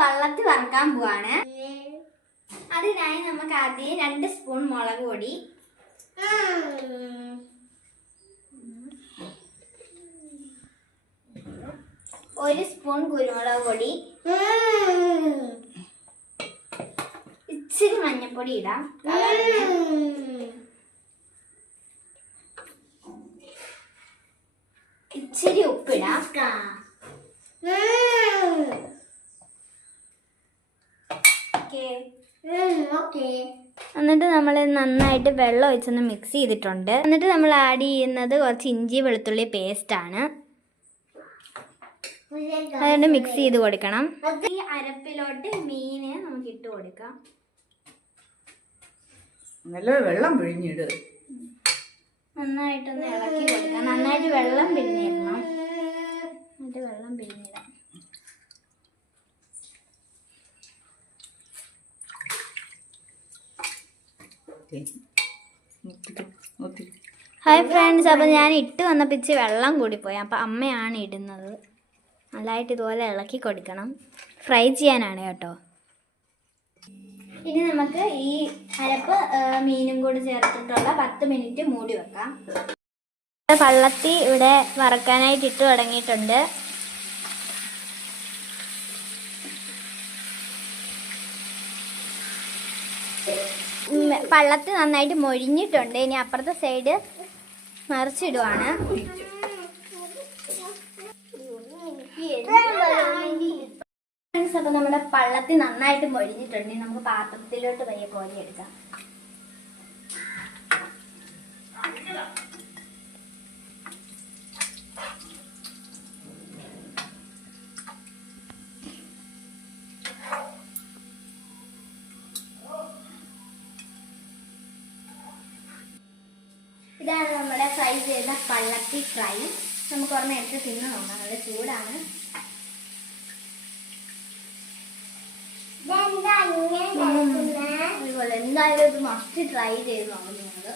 പള്ളത്തി വറക്കാൻ പോവാണ്. അതിനായി നമുക്ക് ആദ്യം 2 സ്പൂൺ മുളക് പൊടി, 1 സ്പൂൺ കുരുമുളക് പൊടി, ഇച്ചിരി മഞ്ഞൾപ്പൊടി ഇടാം, ഇച്ചിരി ഉപ്പിടാം. എന്നിട്ട് നമ്മൾ നന്നായിട്ട് വെള്ളം ഒഴിച്ചൊന്ന് മിക്സ് ചെയ്തിട്ടുണ്ട്. എന്നിട്ട് നമ്മൾ ആഡ് ചെയ്യുന്നത് കുറച്ച് ഇഞ്ചി വെളുത്തുള്ളി പേസ്റ്റ് ആണ്. അതുകൊണ്ട് മിക്സ് ചെയ്ത് കൊടുക്കണം. ഈ അരപ്പിലോട്ട് മീന് നമുക്ക് ഇട്ട് കൊടുക്കാം. നല്ല വെള്ളം പിഴിഞ്ഞിട്. നന്നായിട്ടൊന്ന് ഇളക്കി കൊടുക്കാം. നന്നായിട്ട് വെള്ളം പിഴിഞ്ഞിടണം. എന്നിട്ട് വെള്ളം പിഴിഞ്ഞിടാം. ഹായ് ഫ്രണ്ട്സ്, അപ്പോൾ ഞാൻ ഇട്ട് വന്നപ്പോൾ ഇച്ചിരി വെള്ളം കൂടിപ്പോയി. അപ്പോൾ അമ്മയാണ് ഇടുന്നത്. നല്ലതായിട്ട് ഇതുപോലെ ഇളക്കി കൊടുക്കണം. ഫ്രൈ ചെയ്യാനാണ് കേട്ടോ. ഇനി നമുക്ക് ഈ അരപ്പ് മീനും കൂടി ചേർത്തിട്ടുള്ള 10 മിനിറ്റ് മൂടി വെക്കാം. പള്ളത്തി ഇവിടെ വറക്കാനായിട്ട് ഇട്ട് തുടങ്ങിയിട്ടുണ്ട്. പള്ളത്തി നന്നായിട്ട് മൊരിഞ്ഞിട്ടുണ്ട്. ഇനി അപ്പുറത്തെ സൈഡ് മറിച്ചിടുവാണ്. അപ്പോൾ നമ്മുടെ പള്ളത്തി നന്നായിട്ട് മൊരിഞ്ഞിട്ടുണ്ട്. നമുക്ക് പാത്രത്തിലോട്ട് വലിയ പോലെ എടുക്കാം. ഇതാണ് നമ്മുടെ ഫ്രൈ ചെയ്ത പള്ളത്തി ഫ്രൈ. നമുക്ക് ഒരെണ്ണം എടുത്ത് തിന്ന് നോക്കാം. നല്ല ചൂടാണ്. അതുപോലെ എന്തായാലും ഇത് മസ്റ്റ് ട്രൈ ചെയ്ത് നോക്കും നിങ്ങൾ.